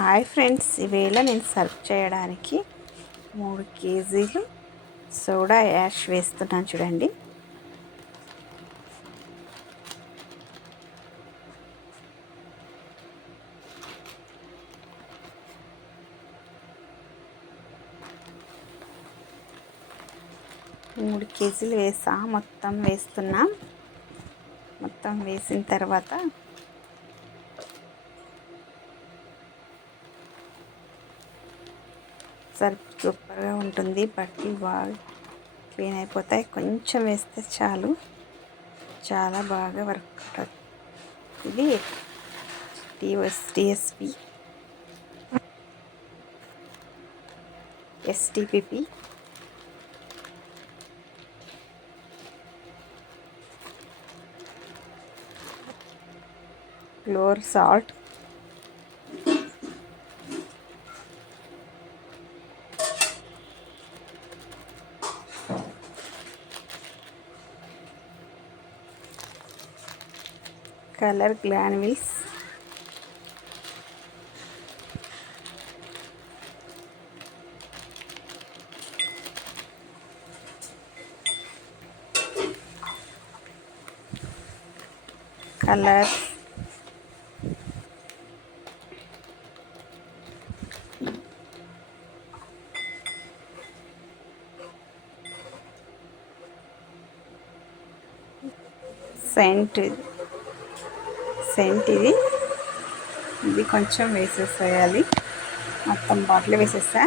Hi friends, ఈవేళ నేను serve చేయడానికి 3 కేజీలు సోడా యాష్ వేస్తున్నాను చూడండి. మూడు కేజీలు వేసా, మొత్తం వేస్తున్నా. మొత్తం వేసిన తర్వాత సూపర్గా ఉంటుంది. బట్టలు బాగా క్లీన్ అయిపోతాయి. కొంచెం వేస్తే చాలు, చాలా బాగా వర్క్ అవుతుంది. ఇది TSP STPP ఫ్లోర్ salt, colour granules, colour scent ఇది కొంచెం వేసేసేయాలి. మొత్తం బాటిల్ వేసేసా.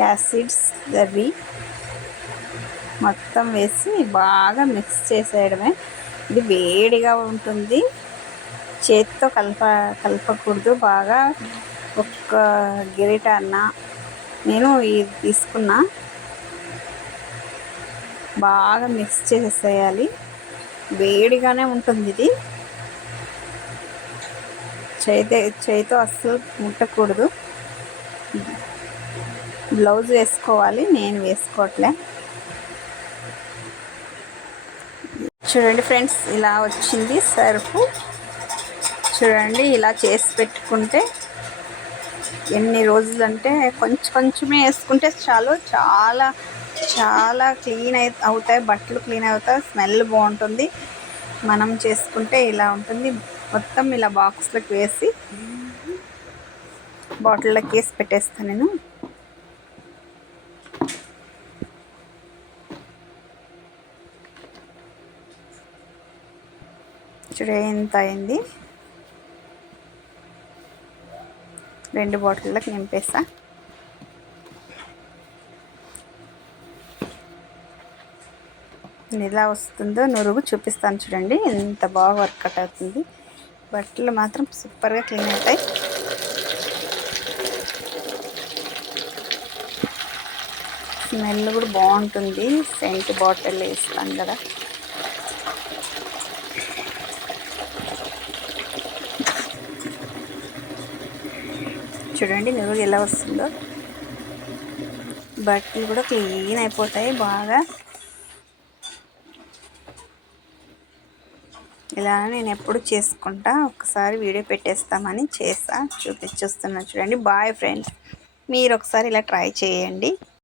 యాసిడ్స్ దర్వి మొత్తం వేసి బాగా మిక్స్ చేసేయడమే. ఇది వేడిగా ఉంటుంది, చేతితో కలపకూడదు. బాగా ఒక్క గిరిట అన్న నేను ఇది తీసుకున్నా, బాగా మిక్స్ చేసేయాలి. వేడిగానే ఉంటుంది ఇది. చేతితో అస్సలు ముట్టకూడదు. గ్లౌజ్ వేసుకోవాలి, నేను వేసుకోవట్లే. చూడండి ఫ్రెండ్స్, ఇలా వచ్చింది సర్ఫ్. చూడండి, ఇలా చేసి పెట్టుకుంటే ఎన్ని రోజులు అంటే కొంచెమే వేసుకుంటే చాలు. చాలా చాలా క్లీన్ అవుతాయి, బట్టలు క్లీన్ అవుతాయి, స్మెల్ బాగుంటుంది. మనం చేసుకుంటే ఇలా ఉంటుంది. మొత్తం ఇలా బాక్స్లోకి వేసి బాటిల్లోకి వేసి పెట్టేస్తాను నేను. చూడే ఎంత అయింది. 2 బాటిళ్ళకి నింపేస్తా. ఎలా వస్తుందో నురుగు చూపిస్తాను చూడండి. ఎంత బాగా వర్కౌట్ అవుతుంది. బట్టలు మాత్రం సూపర్గా క్లీన్ అవుతాయి. స్మెల్ కూడా బాగుంటుంది. సెంట్ బాటిల్ వేస్తాం కదా. చూడండి నురుగు ఎలా వస్తుందో. బట్టలు కూడా క్లీన్ అయిపోతాయి బాగా. ఇలా నేను ఎప్పుడు చేసుకుంటా, ఒకసారి వీడియో పెట్టేస్తామని చూపిస్తున్నా చూడండి. బాయ్ ఫ్రెండ్స్, మీరు ఒకసారి ఇలా ట్రై చేయండి.